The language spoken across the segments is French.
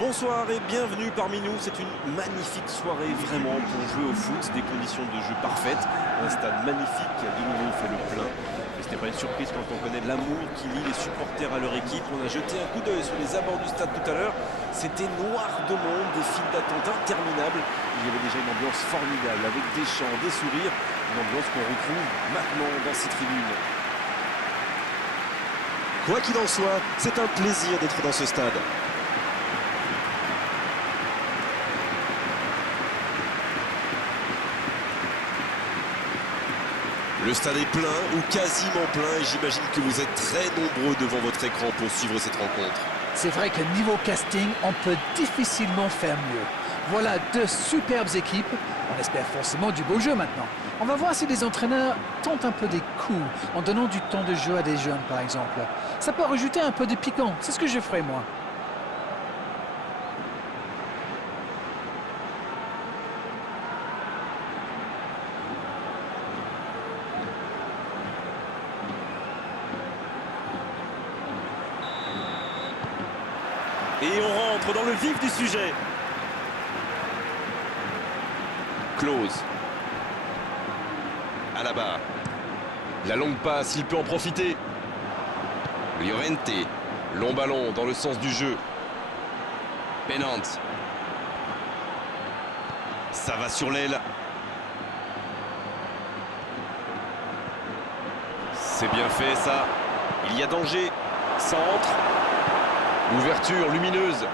Bonsoir et bienvenue parmi nous. C'est une magnifique soirée vraiment pour jouer au foot, des conditions de jeu parfaites, un stade magnifique qui a de nouveau fait le plein. Et ce n'est pas une surprise quand on connaît l'amour qui lie les supporters à leur équipe. On a jeté un coup d'œil sur les abords du stade tout à l'heure. C'était noir de monde, des files d'attente interminables. Il y avait déjà une ambiance formidable avec des chants, des sourires, une ambiance qu'on retrouve maintenant dans ces tribunes. Quoi qu'il en soit, c'est un plaisir d'être dans ce stade. Le stade est plein ou quasiment plein et j'imagine que vous êtes très nombreux devant votre écran pour suivre cette rencontre. C'est vrai que niveau casting, on peut difficilement faire mieux. Voilà deux superbes équipes. On espère forcément du beau jeu maintenant. On va voir si les entraîneurs tentent un peu des coups en donnant du temps de jeu à des jeunes par exemple. Ça peut rajouter un peu de piquant. C'est ce que je ferai moi. Et on rentre dans le vif du sujet. Close. Alaba. La longue passe, il peut en profiter. Llorente. Long ballon dans le sens du jeu. Pennant. Ça va sur l'aile. C'est bien fait ça. Il y a danger. Centre. Ouverture lumineuse.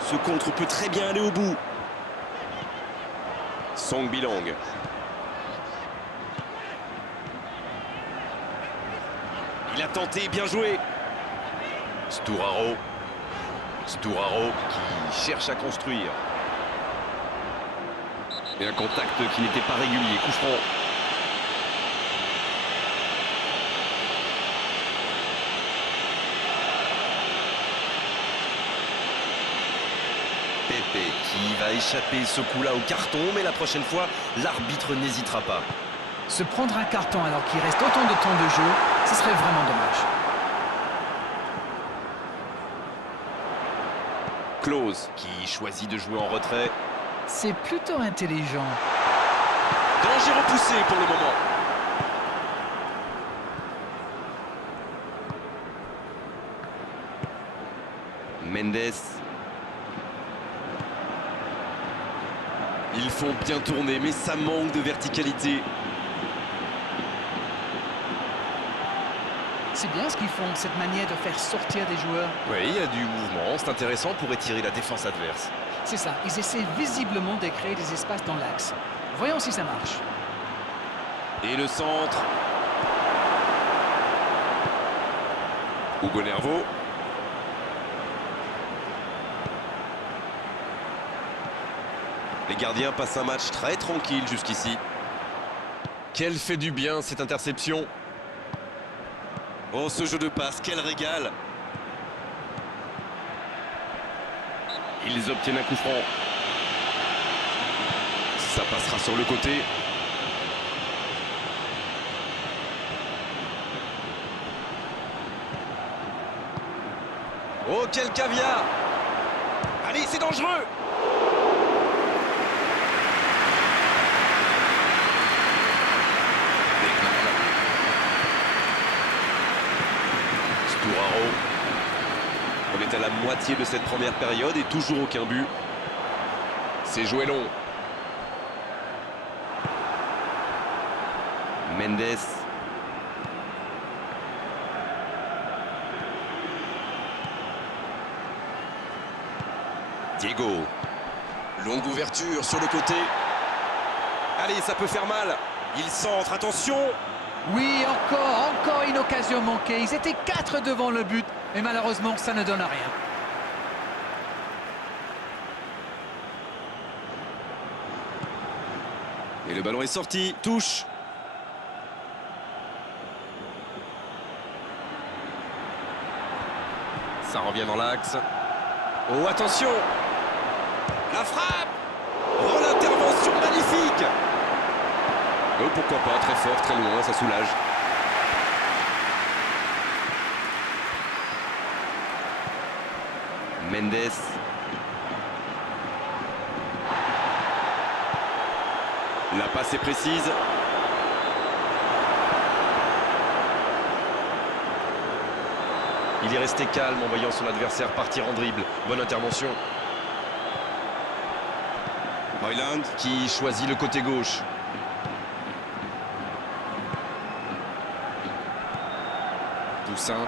Ce contre peut très bien aller au bout. Song Bilong. Il a tenté, bien joué. Sturaro. Sturaro qui cherche à construire. Et un contact qui n'était pas régulier. Coup franc. Pepe qui va échapper ce coup-là au carton, mais la prochaine fois, l'arbitre n'hésitera pas. Se prendre un carton alors qu'il reste autant de temps de jeu, ce serait vraiment dommage. Close qui choisit de jouer en retrait. C'est plutôt intelligent. Danger repoussé pour le moment. Mendes. Ils font bien tourner, mais ça manque de verticalité. C'est bien ce qu'ils font, cette manière de faire sortir des joueurs. Oui, il y a du mouvement, c'est intéressant pour étirer la défense adverse. C'est ça, ils essaient visiblement de créer des espaces dans l'axe. Voyons si ça marche. Et le centre. Hugo Nervo. Les gardiens passent un match très tranquille jusqu'ici. Quel fait du bien cette interception. Oh, ce jeu de passe, quel régal. Ils obtiennent un coup franc. Ça passera sur le côté. Oh, quel caviar. Allez, c'est dangereux. On est à la moitié de cette première période et toujours aucun but. C'est joué long. Mendes. Diego. Longue ouverture sur le côté. Allez, ça peut faire mal. Il centre, attention. Oui, encore une occasion manquée. Ils étaient 4 devant le but. Et malheureusement, ça ne donne rien. Et le ballon est sorti. Touche. Ça revient dans l'axe. Oh, attention. La frappe. Oh, l'intervention magnifique. Oh, pourquoi pas, très fort, très loin, ça soulage. Mendes. La passe est précise. Il est resté calme en voyant son adversaire partir en dribble. Bonne intervention. Højlund qui choisit le côté gauche. Toussaint.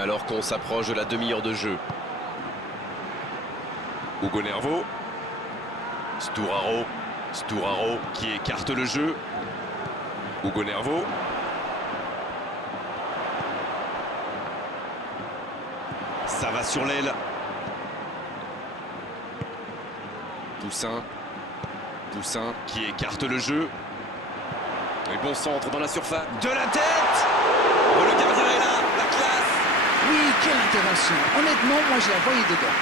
Alors qu'on s'approche de la demi-heure de jeu. Hugo Nervo. Sturaro qui écarte le jeu. Hugo Nervo. Ça va sur l'aile. Toussaint qui écarte le jeu. Et bon centre dans la surface. De la tête. Oh, le gardien est là. La classe. Oui, quelle intervention. Honnêtement, moi, je la voyais dedans.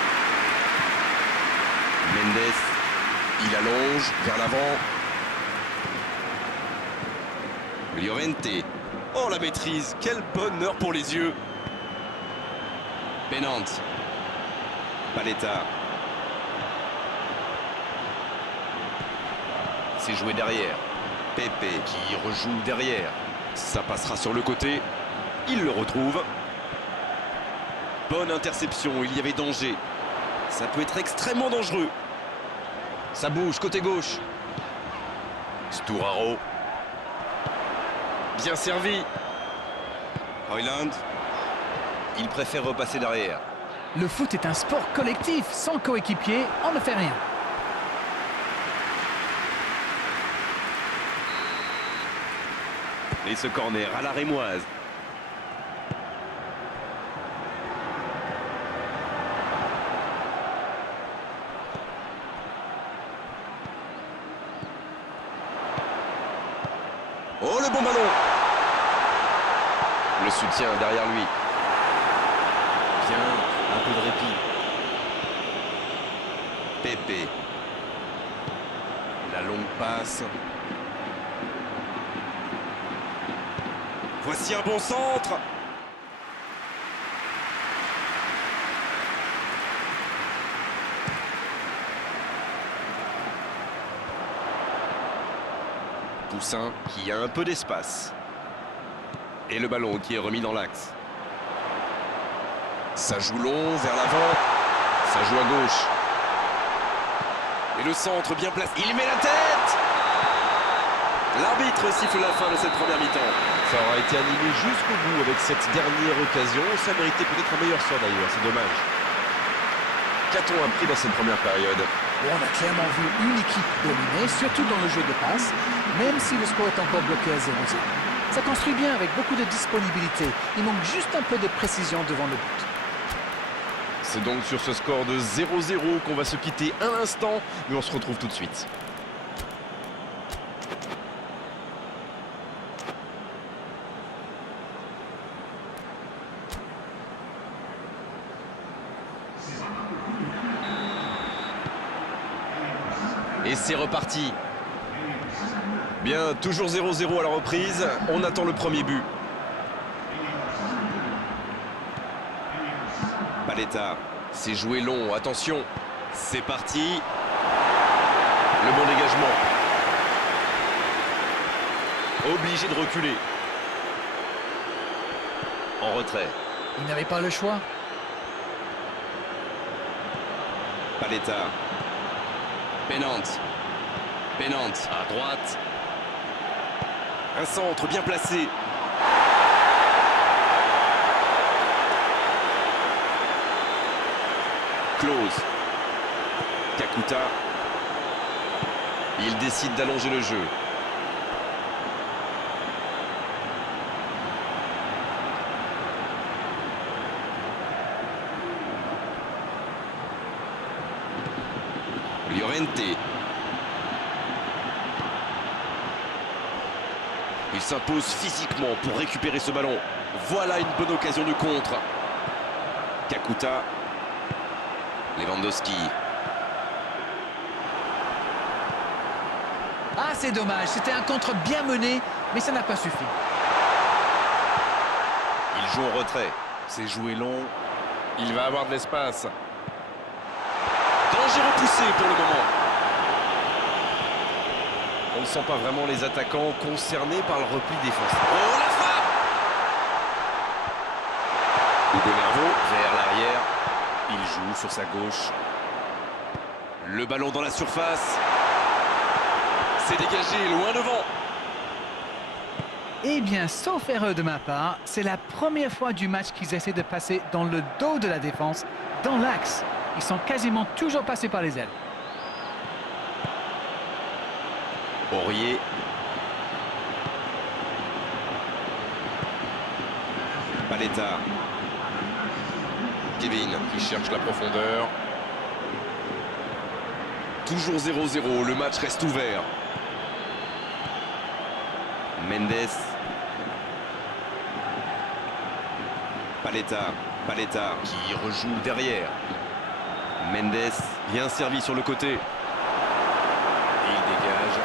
Mendes. Il allonge vers l'avant. Llorente. Oh, la maîtrise. Quel bonheur pour les yeux. Penante. Paletta. C'est joué derrière. Pepe qui rejoue derrière. Ça passera sur le côté. Il le retrouve. Bonne interception, il y avait danger. Ça peut être extrêmement dangereux. Ça bouge côté gauche. Sturaro. Bien servi. Højlund. Il préfère repasser derrière. Le foot est un sport collectif. Sans coéquipier, on ne fait rien. Et ce corner à la rémoise. Oh, le bon ballon. Le soutien derrière lui. Bien, un peu de répit. Pepe. La longue passe. Voici un bon centre. Toussaint qui a un peu d'espace. Et le ballon qui est remis dans l'axe. Ça joue long vers l'avant. Ça joue à gauche. Et le centre bien placé. Il met la tête. L'arbitre siffle la fin de cette première mi-temps. Ça aura été animé jusqu'au bout avec cette dernière occasion. Ça méritait peut-être un meilleur sort d'ailleurs, c'est dommage. Qu'a-t-on appris dans cette première période? Bon, on a clairement vu une équipe dominer, surtout dans le jeu de passe, même si le score est encore bloqué à 0-0. Ça construit bien avec beaucoup de disponibilité. Il manque juste un peu de précision devant le but. C'est donc sur ce score de 0-0 qu'on va se quitter un instant, mais on se retrouve tout de suite. Et c'est reparti. Bien, toujours 0-0 à la reprise. On attend le premier but. Paletta, c'est joué long, attention. C'est parti. Le bon dégagement. Obligé de reculer. En retrait. Il n'avait pas le choix. Paletta. Penante. Penante à droite. Un centre bien placé. Close. Kakuta. Il décide d'allonger le jeu. Llorente. Il s'impose physiquement pour récupérer ce ballon. Voilà une bonne occasion de contre. Kakuta. Lewandowski. Ah, c'est dommage. C'était un contre bien mené, mais ça n'a pas suffi. Il joue en retrait. C'est joué long. Il va avoir de l'espace. Danger repoussé pour le moment. On ne sent pas vraiment les attaquants concernés par le repli défensif. Oh, la frappe! Hugo Nervo vers l'arrière. Il joue sur sa gauche. Le ballon dans la surface. C'est dégagé, loin devant. Eh bien, sauf erreur de ma part, c'est la première fois du match qu'ils essaient de passer dans le dos de la défense, dans l'axe. Ils sont quasiment toujours passés par les ailes. Aurier. Paletta. Kevin qui cherche la profondeur. Toujours 0-0, le match reste ouvert. Mendes. Paletta qui rejoue derrière. Mendes, bien servi sur le côté. Et il dégage.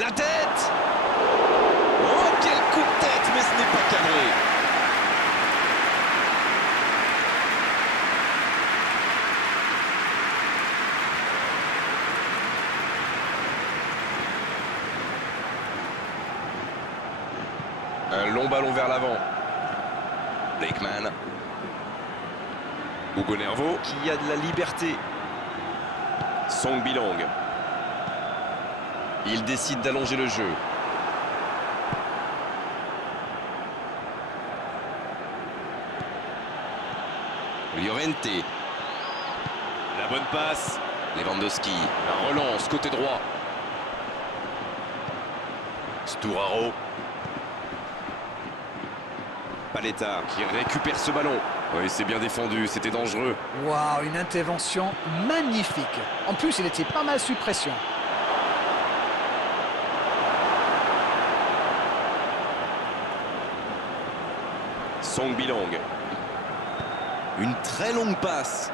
La tête! Oh, quel coup de tête, mais ce n'est pas cadré. Un long ballon vers l'avant. Blakeman. Hugo Nervo. Qui a de la liberté. Song Bilong. Il décide d'allonger le jeu. Llorente. La bonne passe. Lewandowski. La relance, côté droit. Sturaro. Paletta qui récupère ce ballon. Oui, c'est bien défendu, c'était dangereux. Waouh, une intervention magnifique. En plus, il était pas mal sous pression. Song Bilong. Une très longue passe.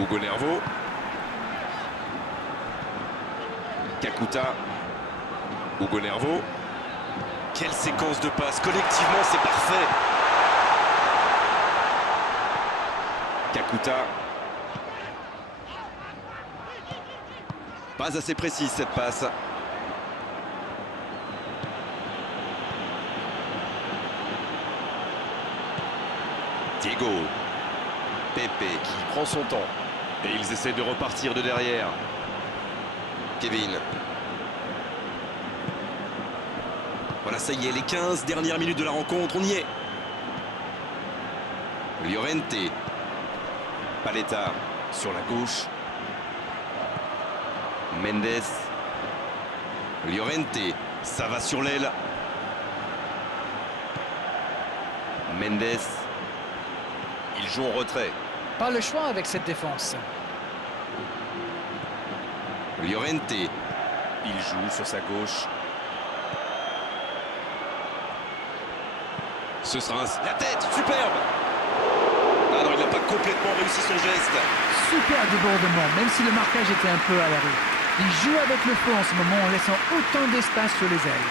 Hugo Nervo. Kakuta. Hugo Nervo. Quelle séquence de passes. Collectivement, c'est parfait. Kakuta. Pas assez précise cette passe. Diego. Pepe qui prend son temps. Et ils essaient de repartir de derrière. Kevin. Voilà, ça y est, les 15 dernières minutes de la rencontre, on y est. Llorente. Paletta sur la gauche. Mendes. Llorente. Ça va sur l'aile. Mendes. Il joue en retrait. Pas le choix avec cette défense. Llorente. Il joue sur sa gauche. Ce sera La tête, superbe. Ah non, il n'a pas complètement réussi son geste. Super débordement, même si le marquage était un peu à la rue. Il joue avec le feu en ce moment en laissant autant d'espace sur les ailes.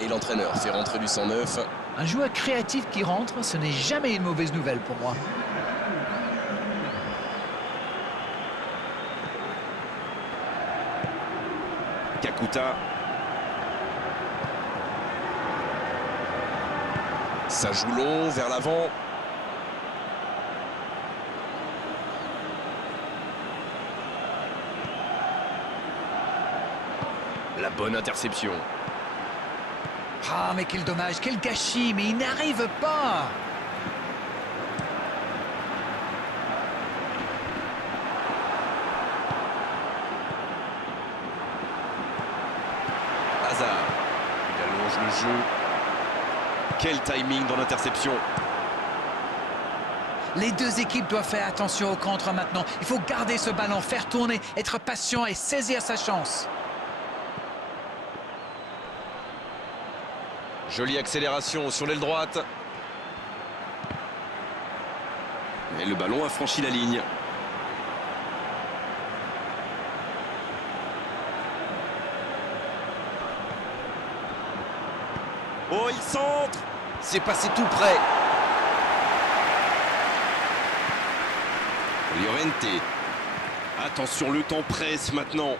Et l'entraîneur fait rentrer du 109. Un joueur créatif qui rentre, ce n'est jamais une mauvaise nouvelle pour moi. Kakuta. Ça joue long vers l'avant. La bonne interception. Ah, mais quel dommage, quel gâchis, mais il n'arrive pas. le jeu. Quel timing dans l'interception. Les deux équipes doivent faire attention au contre maintenant. Il faut garder ce ballon, faire tourner, être patient et saisir sa chance. Jolie accélération sur l'aile droite. Et le ballon a franchi la ligne. Oh, il centre! C'est passé tout près. Llorente. Attention, le temps presse maintenant.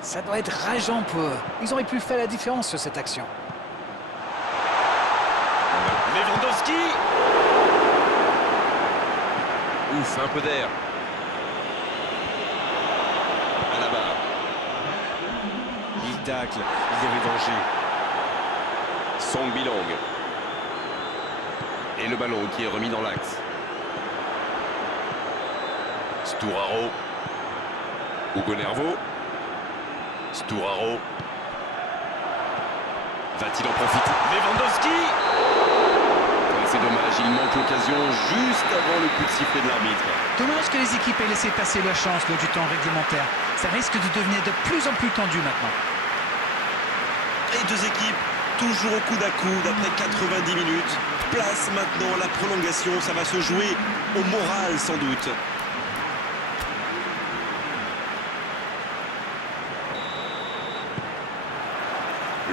Ça doit être rageant pour eux. Ils auraient pu faire la différence sur cette action. Lewandowski. Ouf, un peu d'air. À la barre. Il tacle, il y avait danger. Song Bilong. Et le ballon qui est remis dans l'axe. Sturaro. Hugo Nervo. Sturaro. Va-t-il en profiter? Lewandowski. C'est dommage, il manque l'occasion juste avant le coup de sifflet de l'arbitre. Dommage que les équipes aient laissé passer leur chance lors du temps réglementaire. Ça risque de devenir de plus en plus tendu maintenant. Les deux équipes toujours au coude à coude après 90 minutes. Place maintenant la prolongation, ça va se jouer au moral sans doute.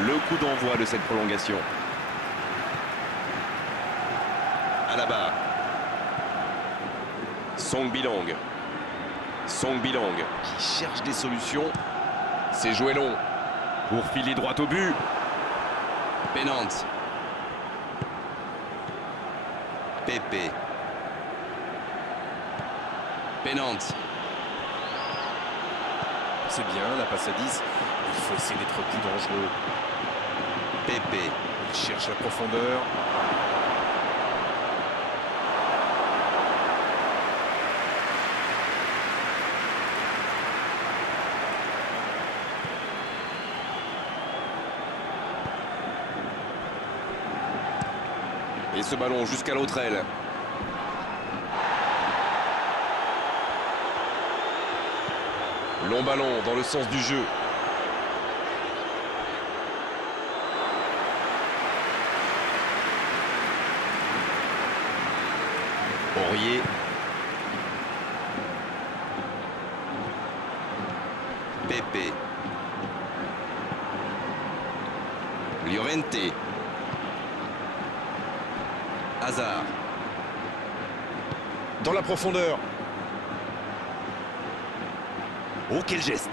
Le coup d'envoi de cette prolongation. À la barre. Song Bilong. Song Bilong qui cherche des solutions. C'est joué long. Pour filer droit au but. Penante. Pepe. Penante. C'est bien, la passe à 10. Il faut essayer d'être plus dangereux. Pepe. Il cherche la profondeur. Et ce ballon jusqu'à l'autre aile. Long ballon dans le sens du jeu. Aurier. Pepe. Llorente. Hazard. Dans la profondeur. Oh, quel geste!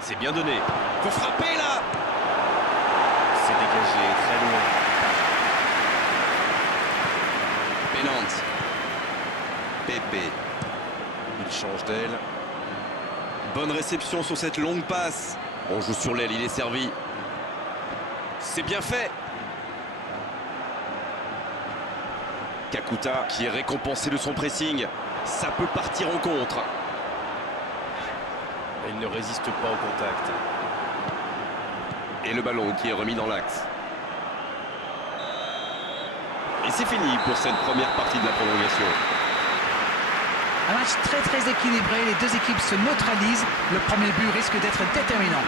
C'est bien donné. Faut frapper là! C'est dégagé, très loin. Penante. Pepe. Il change d'aile. Bonne réception sur cette longue passe. On joue sur l'aile, il est servi. C'est bien fait. Kakuta qui est récompensé de son pressing. Ça peut partir en contre. Il ne résiste pas au contact. Et le ballon qui est remis dans l'axe. Et c'est fini pour cette première partie de la prolongation. Un match très équilibré. Les deux équipes se neutralisent. Le premier but risque d'être déterminant.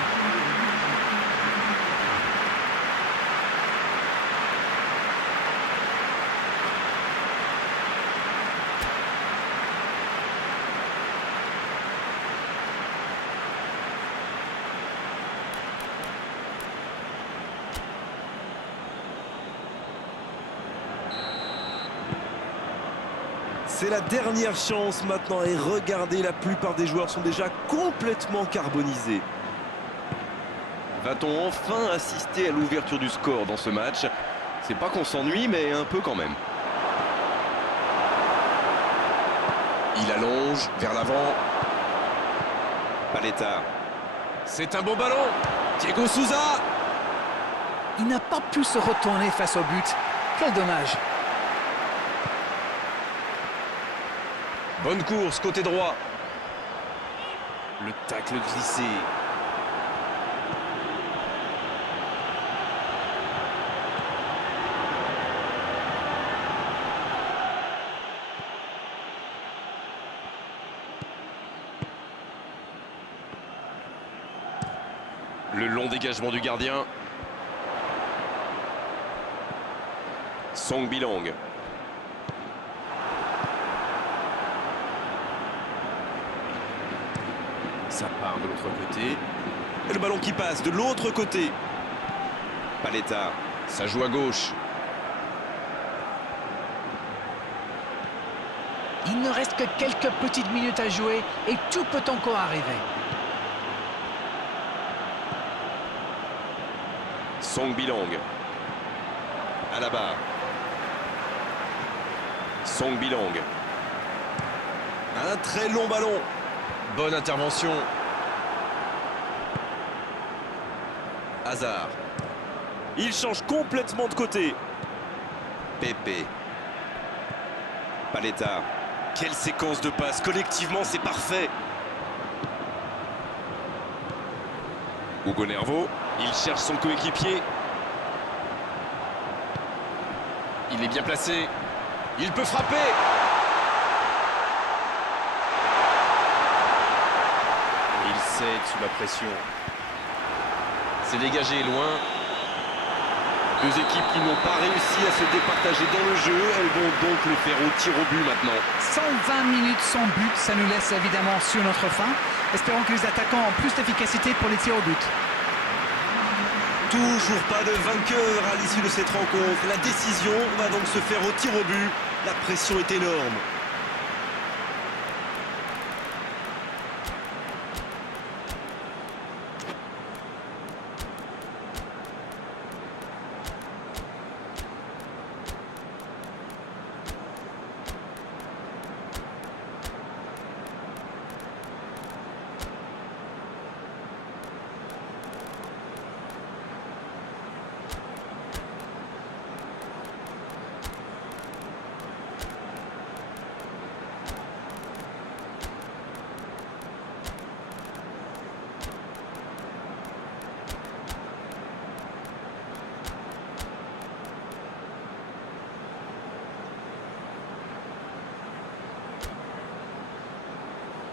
C'est la dernière chance maintenant et regardez, la plupart des joueurs sont déjà complètement carbonisés. Va-t-on enfin assister à l'ouverture du score dans ce match? C'est pas qu'on s'ennuie, mais un peu quand même. Il allonge vers l'avant. Paletta. C'est un bon ballon. Diego Souza. Il n'a pas pu se retourner face au but. Quel dommage. Bonne course côté droit. Le tacle glissé. Le long dégagement du gardien. Song Bilong. Ça part de l'autre côté. Et le ballon qui passe de l'autre côté. Paletta, ça joue à gauche. Il ne reste que quelques petites minutes à jouer et tout peut encore arriver. Song Bilong. À la barre. Song Bilong. Un très long ballon. Bonne intervention. Hazard. Il change complètement de côté. Pepe. Paletta. Quelle séquence de passes. Collectivement, c'est parfait. Hugo Nervo. Il cherche son coéquipier. Il est bien placé. Il peut frapper. Et il cède sous la pression. C'est dégagé loin. Deux équipes qui n'ont pas réussi à se départager dans le jeu. Elles vont donc le faire au tir au but maintenant. 120 minutes sans but, ça nous laisse évidemment sur notre faim. Espérons que les attaquants ont plus d'efficacité pour les tirs au but. Toujours pas de vainqueur à l'issue de cette rencontre. La décision va donc se faire au tir au but. La pression est énorme.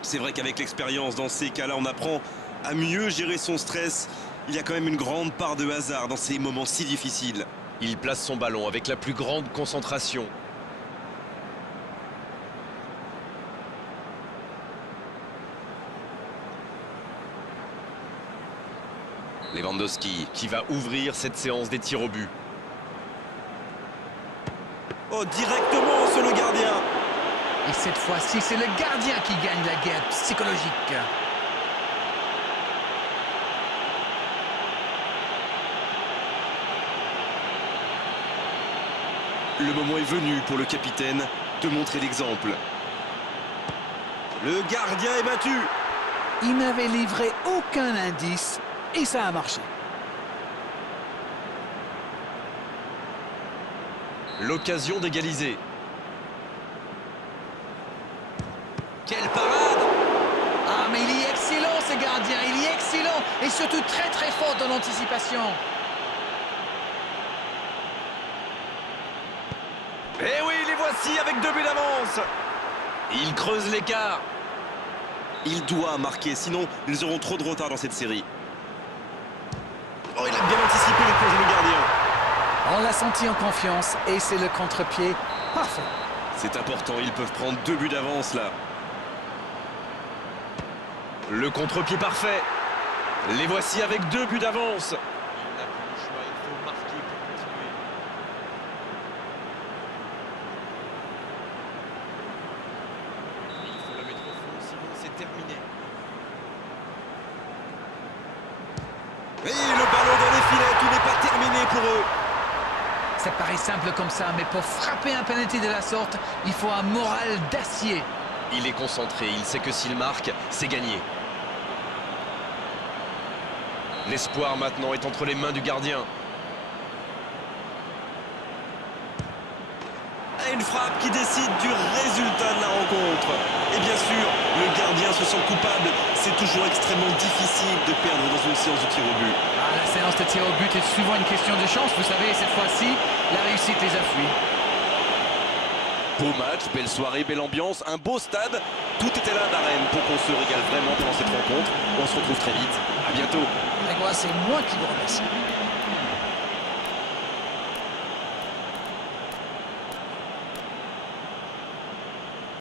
C'est vrai qu'avec l'expérience dans ces cas-là, on apprend à mieux gérer son stress. Il y a quand même une grande part de hasard dans ces moments si difficiles. Il place son ballon avec la plus grande concentration. Lewandowski qui va ouvrir cette séance des tirs au but. Oh, directement sur le gardien. Et cette fois-ci, c'est le gardien qui gagne la guerre psychologique. Le moment est venu pour le capitaine de montrer l'exemple. Le gardien est battu. Il n'avait livré aucun indice et ça a marché. L'occasion d'égaliser. Quelle parade! Ah, mais il est excellent, ce gardien. Il est excellent et surtout très très fort dans l'anticipation. Eh oui, les voici avec 2 buts d'avance. Il creuse l'écart. Il doit marquer, sinon ils auront trop de retard dans cette série. Oh, il a bien anticipé le plongeon du gardien. On l'a senti en confiance et c'est le contre-pied parfait. C'est important, ils peuvent prendre 2 buts d'avance là. Le contre-pied parfait. Les voici avec 2 buts d'avance. Il n'a plus le choix, il faut marquer pour continuer. Il faut la mettre au fond, sinon c'est terminé. Et le ballon dans les filets, tout n'est pas terminé pour eux. Ça paraît simple comme ça, mais pour frapper un penalty de la sorte, il faut un moral d'acier. Il est concentré, il sait que s'il marque, c'est gagné. L'espoir maintenant est entre les mains du gardien. Et une frappe qui décide du résultat de la rencontre. Et bien sûr, le gardien se sent coupable. C'est toujours extrêmement difficile de perdre dans une séance de tir au but. Ah, la séance de tir au but est souvent une question de chance. Vous savez, cette fois-ci, la réussite les a fui. Beau match, belle soirée, belle ambiance, un beau stade. Tout était là d'Arène pour qu'on se régale vraiment pendant cette rencontre. On se retrouve très vite. À bientôt. Et moi, c'est moi qui vous remercie.